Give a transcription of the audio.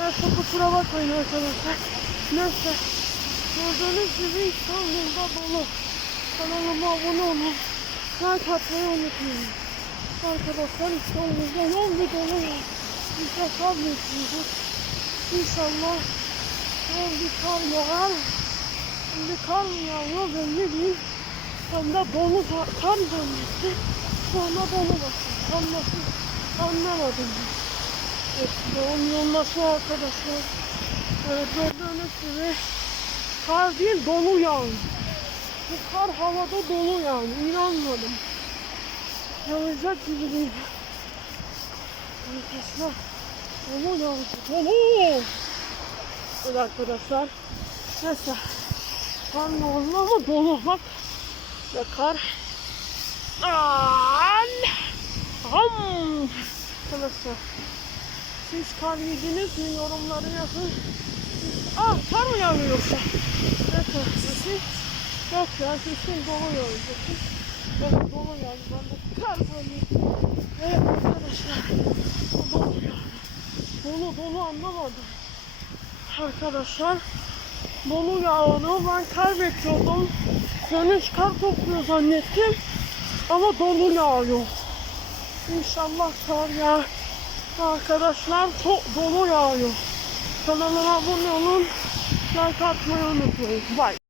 Neyse kusura bakmayın arkadaşlar. Neyse. Gördüğünüz gibi İstanbul'da dolu. Kanalıma abone olun. Like atmayı unutmayın. Arkadaşlar İstanbul'da yol bir dolu var. Biz de kalmıyorsunuz. İnşallah yol bir kar yağar. Şimdi kar yağıyor belli değil. De dolu kar- zannettim. Sonra dolu basın. Anlasın. Anlamadım. Evet, doğum yolması arkadaşlar. Evet, gördüğünüz gibi kar değil dolu yani. Bu kar havada dolu yani. İnanmadım. Yanacak gibi değil. Arkadaşlar dolu yağacak. Dolu. Evet arkadaşlar. Neyse. Kar normal ama dolu bak. Ve kar. An. Am. Arkadaşlar. Siz kar mi yorumları yazın. Aa kar mı yağıyor yoksa? Neyse. Siz yok ya kesin dolu yağıyor. Evet dolu yağıyor. Ben de kar zannettim. Evet arkadaşlar. O dolu yağıyor. Dolu dolu anlamadım. Arkadaşlar. Dolu yağını ben kar bekliyordum. Dönüş kar topluyor zannettim. Ama dolu yağıyor. İnşallah kar yağar. Arkadaşlar çok dolu yağıyor. Kanalıma abone olun. Like atmayı unutmayın. Bye.